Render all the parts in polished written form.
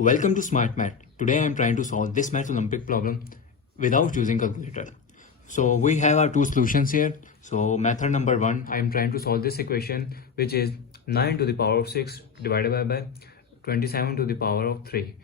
Welcome to Smart Math. Today I am trying to solve this math Olympic problem without using calculator. So we have our two solutions here. So method number 1, I am trying to solve this equation, which is 9 to the power of 6 divided by 27 to the power of 3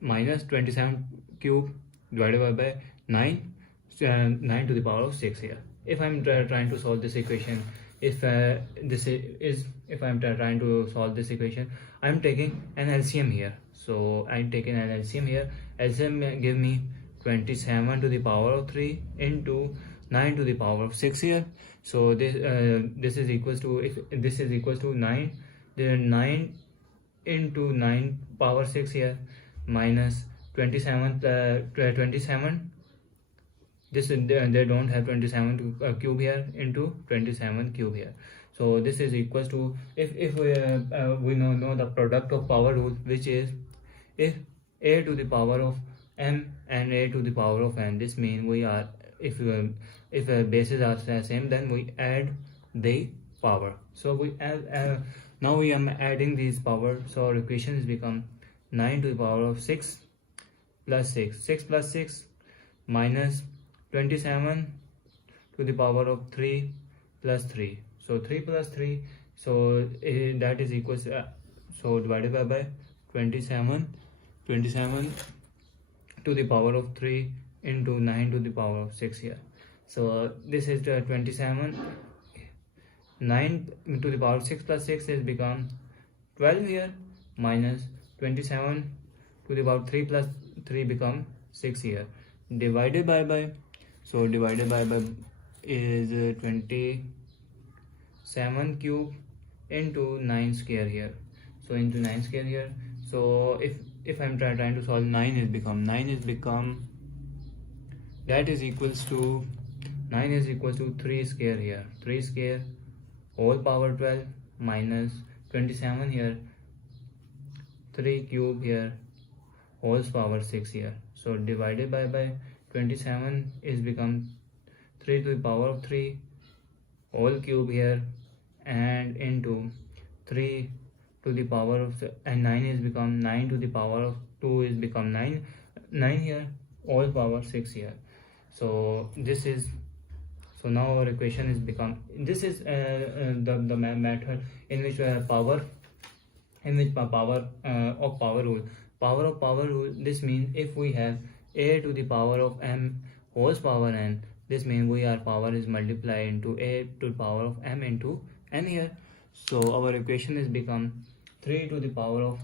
minus 27 cube divided by 9 to the power of 6 here. If I'm trying to solve this equation, if I'm trying to solve this equation, I'm taking an LCM here. So I'm taking an LCM here. LCM give me 27 to the power of 3 into 9 to the power of 6 here. So this is equals to, if this is equals to 9, then 9 into 9 power 6 here minus 27 this they don't have 27 to cube here into 27 cube here. So this is equals to, if we know the product of power rule, which is if a to the power of m and a to the power of n, this means we are, if bases are same, then we add the power. So we add now we am adding these power, so our equation is become 9 to the power of 6 plus 6 plus 6 minus 27 to the power of 3 plus 3. So 3 plus 3, so that is equals so divided by 27 to the power of 3 into 9 to the power of 6 here. So this is 27, 9 to the power of 6 plus 6 is become 12 here, minus 27 to the power 3 plus 3 become 6 here, divided by so divided by is 27 cube into 9 square here. So into 9 square here. So if I'm trying to solve, 9 is become that is equals to 9 is equals to 3 square here, 3 square whole power 12 minus 27 here, 3 cube here whole power 6 here. So divided by 27 is become 3 to the power of 3 whole cube here, and into 3 to the power of, and 9 is become 9 to the power of 2 is become 9 here whole power 6 here. So this is, so now our equation is become, this is the method in which power of power rule. This means if we have a to the power of m whole power n, this means our power is multiplied into a to the power of m into n here. So our equation is become 3 to the power of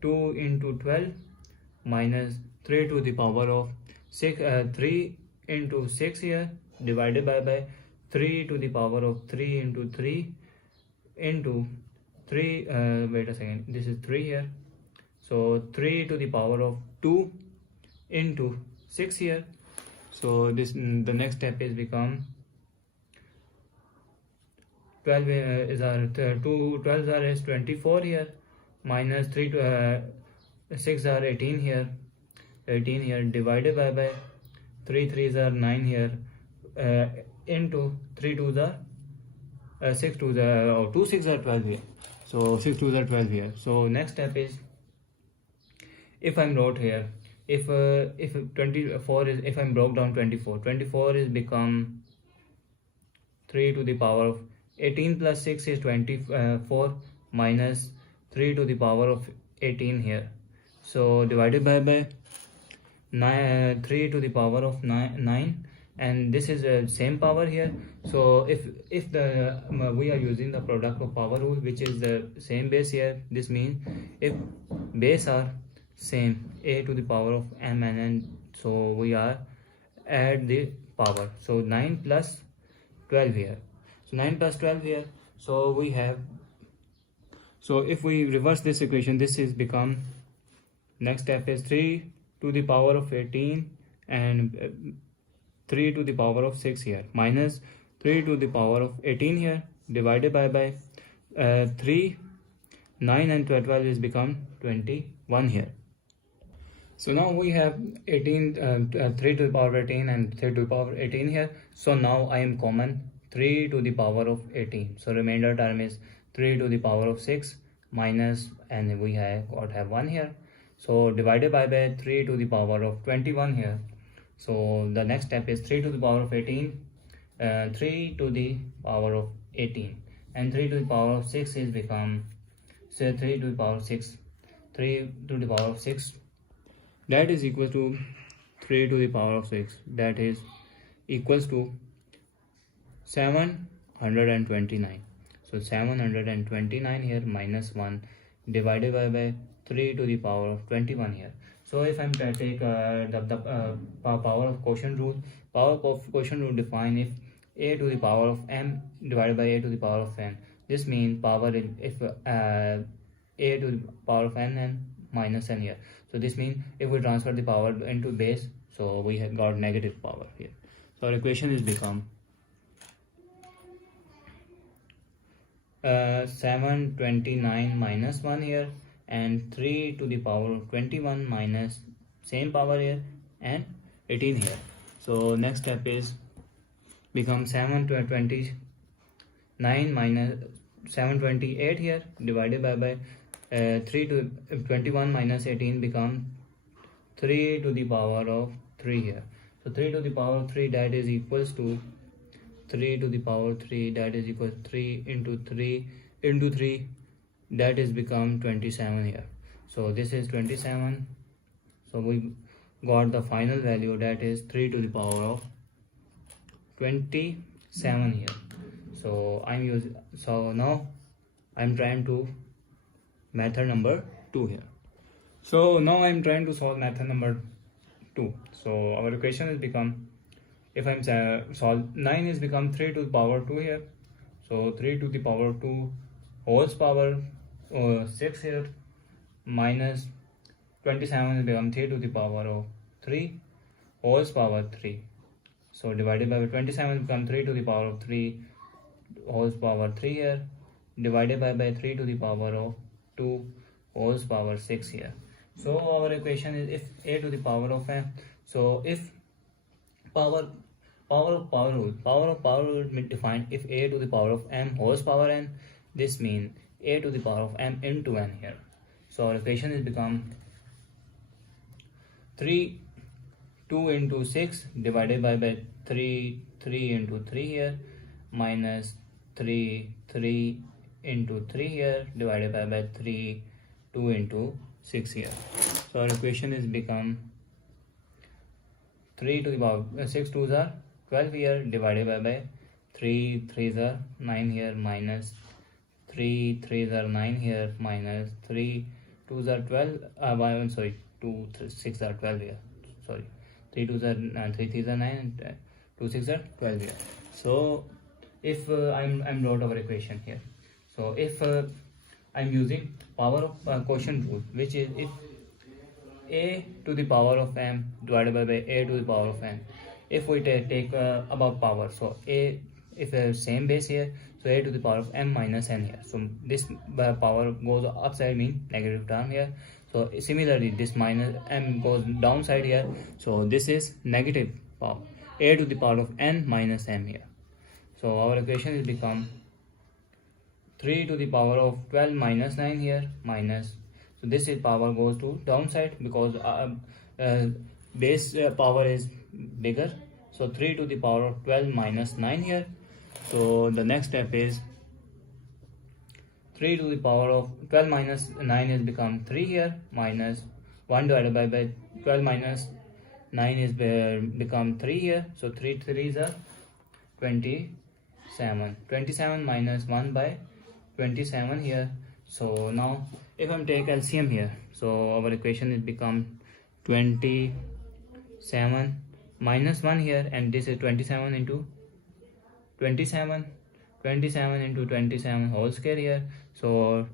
2 into 12 minus 3 to the power of 6 3 into 6 here, divided by 3 to the power of 3 into 3 into 3 wait a second, this is 3 here. So 3 to the power of 2 into 6 here. So this, the next step is become 12 is our 2 12s are is 24 here, minus 3 to 6 are 18 here, divided by 3 3s are 9 here, into 3 2s are 6 2s are 2 6 are 12 here. So 6 2s are 12 here. So next step is, if I'm wrote here, if 24 is, if I'm broke down 24 is become 3 to the power of 18 plus 6 is 24 minus 3 to the power of 18 here. So divided by 9 3 to the power of 9, and this is same power here. So if the we are using the product of power rule, which is the same base here, this means if base are same, a to the power of m and n, so we are add the power. So 9 plus 12 here, so 9 plus 12 here. So we have, so if we reverse this equation, this is become, next step is 3 to the power of 18 and 3 to the power of 6 here, minus 3 to the power of 18 here, divided by 3 9 and 12 is become 21 here. So now we have 18 3 to the power of 18 and 3 to the power of 18 here. So now I am common 3 to the power of 18. So remainder term is 3 to the power of 6 minus, and we have 1 here. So divided by 3 to the power of 21 here. So the next step is 3 to the power of 18, 3 to the power of 18, and 3 to the power of 6 is become, say 3 to the power of 6, 3 to the power of 6, that is equal to 3 to the power of 6, that is equals to 729. So 729 here minus 1 divided by 3 to the power of 21 here. So if I'm to take the power of quotient rule, define if a to the power of m divided by a to the power of n. This means power if a to the power of n minus n here. So this means if we transfer the power into base, so we have got negative power here. So our equation is become 729 minus 1 here, and 3 to the power of 21 minus same power here and 18 here. So next step is become 729 minus 728 here divided by 3 to 21 minus 18 become 3 to the power of 3 here. So 3 to the power of 3, that is equals to 3 to the power 3, that is equal to 3 into 3 into 3, that is become 27 here. So this is 27. So we got the final value, that is 3 to the power of 27 here. So now I'm trying to method number 2 here. So now I'm trying to solve method number 2. So our equation is become, if I'm solve 9 is become 3 to the power 2 here. So 3 to the power 2 whole power 6 here minus 27 will become 3 to the power of 3 whole power 3. So divided by 27 become 3 to the power of 3 whole power 3 here, divided by 3 to the power of 2 whole power 6 here. So our equation is if a to the power of m. So if power of power rule defined if a to the power of m whole power n, this means a to the power of m into n here. So our equation is become 2 into 6 divided by 3 into 3 here minus 3 into 3 here divided by 3 2 into 6 here. So our equation is become 3 to the power 6 2s are 12 here divided by 3 3s are 9 here minus 3 3s are 9 here minus 3 2s are 12 I'm sorry 2 6 are 12 here, sorry 3 2s are 3 3s are 9 and 2 6 are 12 here. So if I'm wrote our equation here. So if I'm using power of quotient rule, which is if a to the power of m divided by a to the power of n, if we take above power, so a, if same base here, so a to the power of m minus n here. So this power goes upside, mean negative term here. So similarly this minus m goes downside here, so this is negative power, a to the power of n minus m here. So our equation is become 3 to the power of 12 minus 9 here minus, so this is power goes to downside because base power is bigger. So 3 to the power of 12 minus 9 here. So the next step is 3 to the power of 12 minus 9 is become 3 here minus 1 divided by 12 minus 9 is become 3 here. So 3 3s are 27 minus 1 by 27 here. So now if I'm take LCM here, so our equation is become 27 minus 1 here, and this is 27 into 27 into 27 whole square here. So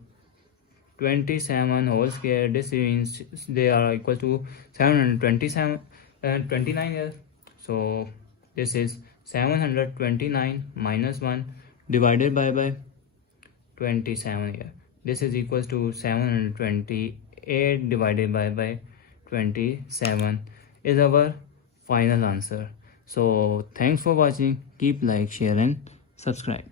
27 whole square, this means they are equal to 727 29 here. So this is 729 minus 1 divided by 27 here. This is equals to 728 divided by 27 is our final answer. So thanks for watching. Keep like, share and subscribe.